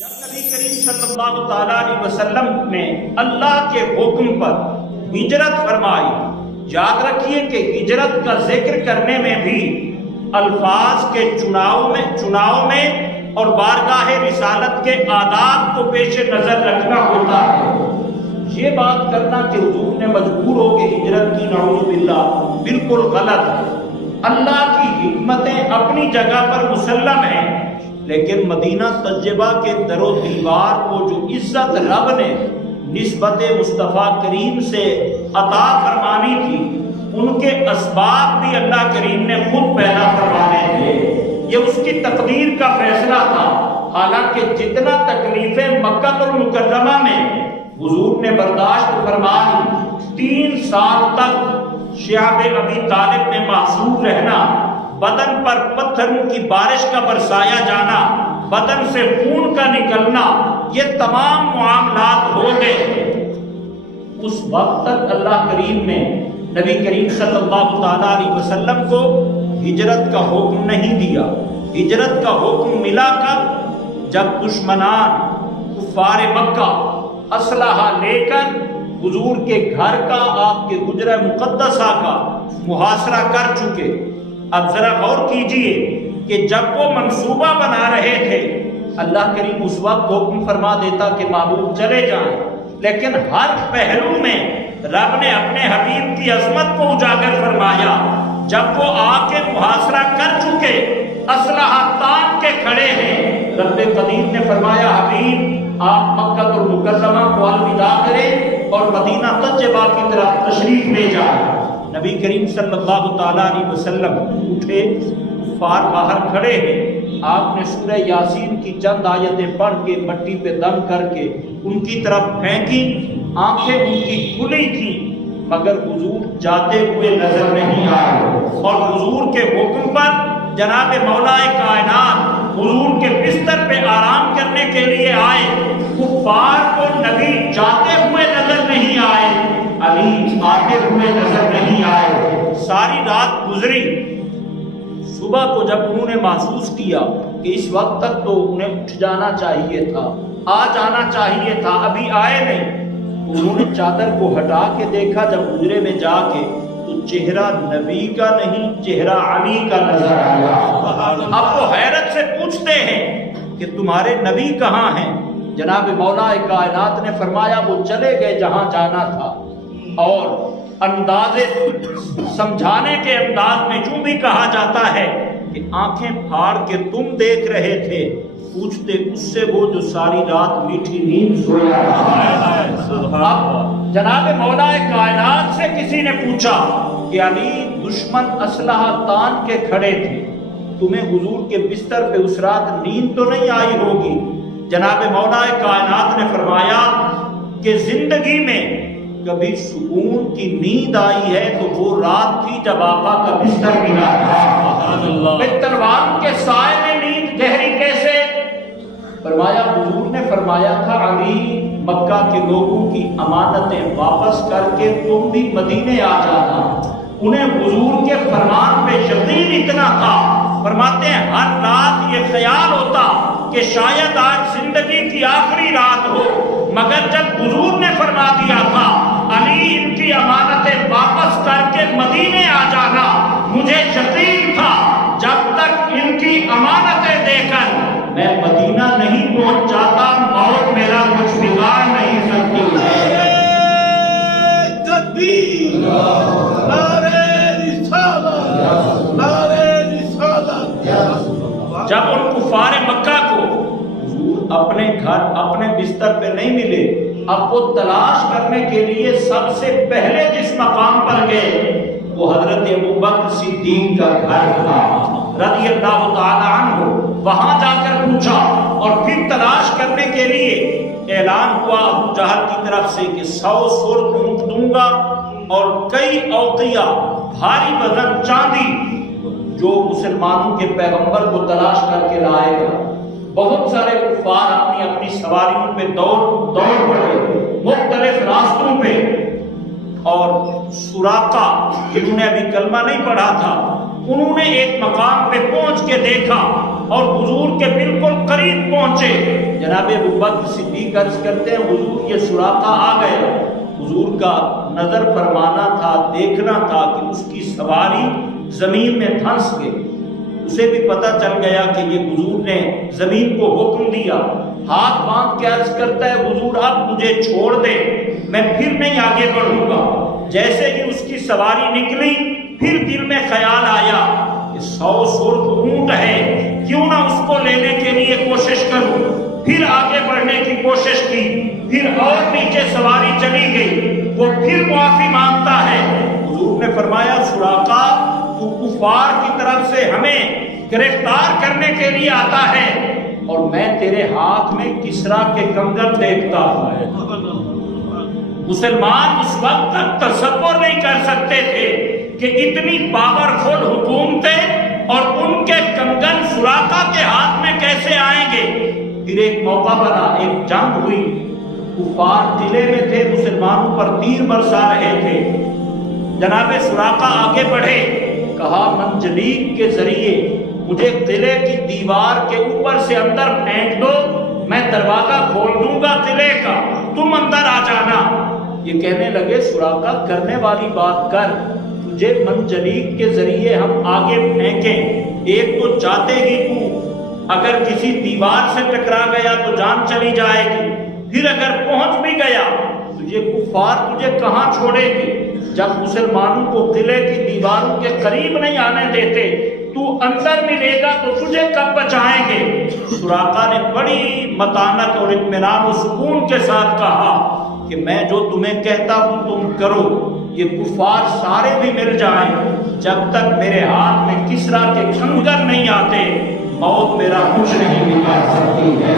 جب نبی کریم صلی اللہ تعالیٰ علیہ وسلم نے اللہ کے حکم پر ہجرت فرمائی، یاد رکھیے کہ ہجرت کا ذکر کرنے میں بھی الفاظ کے چناؤ میں اور بارگاہ رسالت کے آداب کو پیش نظر رکھنا ہوتا ہے۔ یہ بات کرنا کہ حضور نے مجبور ہو کے ہجرت کی، نعوذ باللہ، بالکل غلط ہے۔ اللہ کی حکمتیں اپنی جگہ پر مسلم ہیں، لیکن مدینہ طیبہ کے در و دیوار کو جو عزت رب نے نسبت مصطفیٰ کریم سے عطا فرمانی تھی، ان کے اسباب بھی اللہ کریم نے خود پیدا فرمانے تھے۔ یہ اس کی تقدیر کا فیصلہ تھا۔ حالانکہ جتنا تکلیفیں مکہ المکرمہ میں حضور نے برداشت فرمائی، 3 سال تک شعب ابی طالب میں محصور رہنا، بدن پر پتھروں کی بارش کا برسایا جانا، بدن سے خون کا نکلنا، یہ تمام معاملات ہو گئے۔ اس وقت تک اللہ کریم نے نبی کریم صلی اللہ تعالیٰ علیہ وسلم کو ہجرت کا حکم نہیں دیا۔ ہجرت کا حکم ملا کب؟ جب دشمنان کفار مکہ اسلحہ لے کر حضور کے گھر کا، آپ کے حجرہ مقدسہ کا محاصرہ کر چکے۔ اب ذرا غور کیجئے کہ جب وہ منصوبہ بنا رہے تھے، اللہ کریم اس وقت حکم فرما دیتا کہ محبوب چلے جائیں، لیکن ہر پہلو میں رب نے اپنے حبیب کی عظمت کو اجاگر فرمایا۔ جب وہ آ کے محاصرہ کر چکے، اسلحہ تان کے کھڑے ہیں، رب قدیر نے فرمایا حبیب آپ مکہ المکرمہ کو الوداع کریں اور مدینہ طیبہ کی طرف تشریف لے جائیں۔ نبی کریم صلی اللہ تعالیٰ علیہ وسلم اٹھے، کفار باہر کھڑے ہیں، آپ نے سورہ یاسین کی چند آیتیں پڑھ کے مٹی پہ دم کر کے ان کی طرف پھینکی، آنکھیں ان کی کھلی تھیں، مگر حضور جاتے ہوئے نظر نہیں آئے۔ اور حضور کے حکم پر جناب مولا کائنات حضور کے بستر پہ آرام کرنے کے لیے آئے، کفار کو نبی جاتے ہوئے نظر نہیں آئے، علی آتے ہوئے نظر نہیں آئے۔ ساری رات گزری، صبح کو جب انہوں نے محسوس کیا کہ اس وقت تک تو انہیں اٹھ جانا چاہیے تھا، آ جانا چاہیے تھا، ابھی آئے نہیں، انہوں نے چادر کو ہٹا کے دیکھا جب حجرے میں جا کے تو چہرہ نبی کا نہیں، چہرہ علی کا نظر آیا۔ اب وہ حیرت سے پوچھتے ہیں کہ تمہارے نبی کہاں ہیں؟ جناب مولا کائنات نے فرمایا وہ چلے گئے جہاں جانا تھا۔ اور انداز سمجھانے کے انداز میں یوں بھی کہا جاتا ہے کہ آنکھیں پھاڑ کے تم دیکھ رہے تھے، پوچھتے اس سے وہ جو ساری رات میٹھی نیند سویا تھا۔ اب جناب مولا کائنات سے کسی نے پوچھا کہ علی دشمن اسلحہ تان کے کھڑے تھے، تمہیں حضور کے بستر پہ اس رات نیند تو نہیں آئی ہوگی؟ جناب مولا کائنات نے فرمایا کہ زندگی میں کبھی سکون کی نیند آئی ہے تو وہ رات تھی جب آقا کا بستر ملا تھا۔ تلوار کے سائے میں نیند گہری کیسے؟ فرمایا حضور نے فرمایا تھا علی مکہ کے لوگوں کی امانتیں واپس کر کے تم بھی مدینے آ جانا۔ انہیں حضور کے فرمان پہ یقین اتنا تھا، فرماتے ہیں ہر رات یہ خیال ہوتا کہ شاید آج زندگی کی آخری رات ہو، مگر جب حضور نے فرما دیا تھا علی ان کی امانتیں واپس کر کے مدینے آ جانا، مجھے یقین تھا جب تک ان کی امانتیں دے کر میں مدینہ نہیں پہنچ جاتا، موت میرا کچھ بگاڑ نہیں سکتی۔ تکبیر، نعرہ رسالت، نعرہ رسالت۔ جب ان کفار مکہ کو اپنے گھر اپنے بستر پہ نہیں ملے، اب وہ تلاش کرنے کے لیے سب سے پہلے جس مقام پر گئے وہ حضرت ابوبکر صدیق کا گھر تھا رضی اللہ تعالی عنہ۔ وہاں جا کر پوچھا اور پھر تلاش کرنے کے لیے اعلان ہوا ابو جہل کی طرف سے کہ 100 سرخ اونٹ دوں گا اور کئی اوقیہ بھاری وزن چاندی جو مسلمانوں کے پیغمبر کو تلاش کر کے لائے گا۔ بہت سارے کفار اپنی اپنی سواریوں پہ دوڑ پڑے مختلف راستوں پہ، اور سراقہ جنہوں نے ابھی کلمہ نہیں پڑھا تھا انہوں نے ایک مقام پہ پہنچ کے دیکھا اور حضور کے بالکل قریب پہنچے۔ جناب ابوبکر صدیق عرض کرتے ہیں حضور یہ سراقہ آ گیا۔ حضور کا نظر فرمانا تھا، دیکھنا تھا کہ اس کی سواری زمین میں دھنس گئی۔ اسے بھی پتہ چل گیا کہ یہ حضور نے زمین کو حکم دیا۔ ہاتھ باندھ کے عرض کرتا ہے حضور اب مجھے چھوڑ دے، میں پھر نہیں آگے بڑھوں گا۔ جیسے ہی اس کی سواری نکلی پھر دل میں خیال آیا کہ 100 سرخ اونٹ ہے، کیوں نہ اس کو لینے کے لیے کوشش کروں۔ پھر آگے بڑھنے کی کوشش کی، پھر اور نیچے سواری چلی گئی، وہ پھر معافی مانگتا ہے۔ حضور نے فرمایا سراقہ تو کفار کی طرف سے ہمیں گرفتار کرنے کے لیے آتا ہے اور میں تیرے ہاتھ میں کسرا کے کنگن دیکھتا ہوں۔ مسلمان اس وقت تک تصور نہیں کر سکتے تھے کہ اتنی پاورفل حکومتیں اور ان کے کنگن سراقہ کے ہاتھ میں کیسے آئیں گے۔ پھر ایک موقع بنا، ایک جنگ ہوئی، کفار قلعے میں تھے، مسلمانوں پر تیر برسا رہے تھے۔ جناب سراقہ آگے بڑھے، کہا منجنیق کے ذریعے مجھے قلعے کی دیوار کے اوپر سے اندر پھینک دو، میں دروازہ کھول دوں گا قلعے کا، تم اندر آ جانا۔ یہ کہنے لگے سراقہ کرنے والی بات کر، تجھے منجنیق کے ذریعے ہم آگے پھینکیں، ایک تو چاہتے ہی تو اگر کسی دیوار سے ٹکرا گیا تو جان چلی جائے گی، پھر اگر پہنچ بھی گیا تو یہ کفار تجھے کہاں چھوڑے گی۔ جب مسلمانوں کو قلعے کی دیواروں کے قریب نہیں آنے دیتے تو اندر ملے گا تو تجھے کب بچائیں گے۔ سراقہ نے بڑی متانت اور اطمینان و سکون کے ساتھ کہا کہ میں جو تمہیں کہتا ہوں تم کرو، یہ کفار سارے بھی مل جائیں، جب تک میرے ہاتھ میں کسرا کے کنگن نہیں آتے موت میرا کچھ نہیں بگاڑ سکتی ہے۔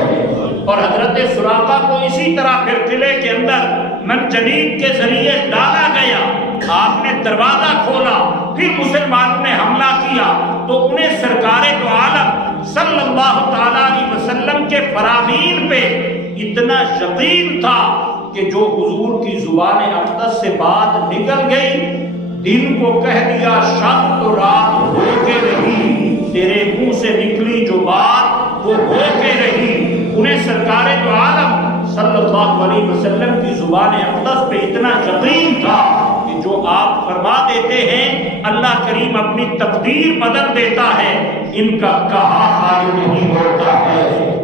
اور حضرت سراقہ کو اسی طرح پھر قلعے کے اندر منجنیق کے ذریعے ڈالا گیا۔ آپ نے دروازہ کھولا، پھر مسلمانوں نے حملہ کیا تو انہیں سرکار دو عالم صلی اللہ تعالیٰ علیہ وسلم کے فرامین پہ اتنا یقین تھا کہ جو حضور کی زبان اقدس سے بات نکل گئی، دن کو کہہ دیا شب تو رات ہو کے رہی، تیرے منہ سے نکلی جو بات وہ ہو کے رہی۔ انہیں سرکار دو عالم صلی اللہ علیہ وسلم کی زبان اقدس پہ اتنا یقین تھا کہ جو آپ فرما دیتے ہیں اللہ کریم اپنی تقدیر بدل دیتا ہے، ان کا کہا خالی نہیں ہوتا ہے۔